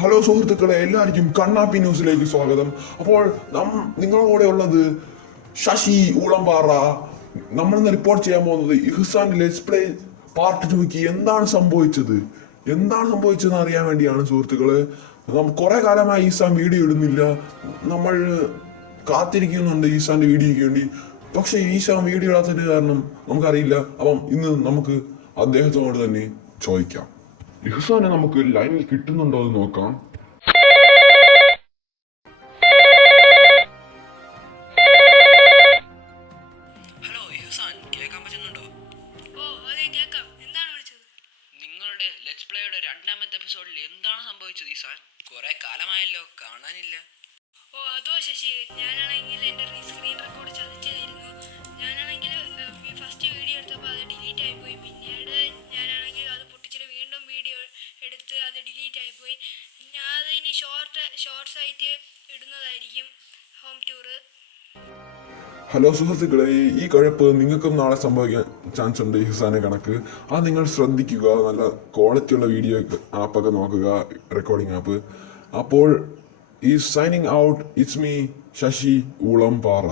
Hello സുഹൃത്തുക്കളെ, എല്ലാവർക്കും കണ്ണാപ്പി ന്യൂസിലേക്ക് സ്വാഗതം. അപ്പോൾ നിങ്ങളുടെ കൂടെ ഉള്ളത് ശശി ഊളംപാറ. നമ്മളിന്ന് റിപ്പോർട്ട് ചെയ്യാൻ പോകുന്നത് ഇഹ്സാൻ ലെറ്റ്സ് പ്ലേ പാർട്ട് 2ക്ക് എന്താണ് സംഭവിച്ചതെന്ന് അറിയാൻ വേണ്ടിയാണ് സുഹൃത്തുക്കളെ. കുറെ കാലമായി ഈസാൻ വീഡിയോ ഇടുന്നില്ല. നമ്മൾ കാത്തിരിക്കുന്നുണ്ട് ഈസാന്റെ വീഡിയോയ്ക്ക് വേണ്ടി. പക്ഷെ ഈസാൻ വീഡിയോ ഇടാത്തതിന് കാരണം നമുക്കറിയില്ല. അപ്പം ഇന്ന് നമുക്ക് അദ്ദേഹത്തോട് തന്നെ ചോദിക്കാം. ഇഹ്സാനെ നമുക്ക് ലൈനിൽ കിട്ടുന്നുണ്ടോ എന്ന് നോക്കാം. ഹലോ ഇഹ്സാൻ, കേൾക്കാൻ പറ്റുന്നുണ്ടോ? ഓ അതെ, കേൾക്കാം. എന്താണ് വിളിച്ചത്? നിങ്ങളുടെ ലെറ്റ്സ് പ്ലേയുടെ രണ്ടാമത്തെ എപ്പിസോഡിൽ എന്താണ് സംഭവിച്ചത് ഇഹ്സാൻ? കുറെ കാലമായല്ലോ, കാണാനില്ല. ഓ അതോ ശശി, ഞാനാണെങ്കിൽ എൻ്റെ സ്ക്രീൻ റെക്കോർഡ് ചതിച്ചതായിരുന്നു. ഞാനാണെങ്കിൽ ഫസ്റ്റ് വീഡിയോ എടുത്തപ്പോൾ അത് ഡിലീറ്റ് ആയിപ്പോയി. പിന്നീട് ഞാനാണെങ്കിൽ അത് പൊട്ടിച്ചിട്ട് വീണ്ടും വീഡിയോ എടുത്ത് അത് ഡിലീറ്റ് ആയിപ്പോയി. ഞാൻ അത് ഇനി ഷോർട്സ് ആയിട്ട് ഇടുന്നതായിരിക്കും, ഹോം ടൂറ്. ഹലോ സുഹൃത്തുക്കളെ, ഈ കുഴപ്പ് നിങ്ങൾക്കും നാളെ സംഭവിക്കാൻ ചാൻസ് ഉണ്ട്. ഇഹ്സാനെ കണക്ക് അത് നിങ്ങൾ ശ്രദ്ധിക്കുക. നല്ല ക്വാളിറ്റി ഉള്ള വീഡിയോ ആപ്പൊക്കെ നോക്കുക, റെക്കോർഡിംഗ് ആപ്പ്. അപ്പോൾ ഈ signing out, it's me Sasi Oolampara.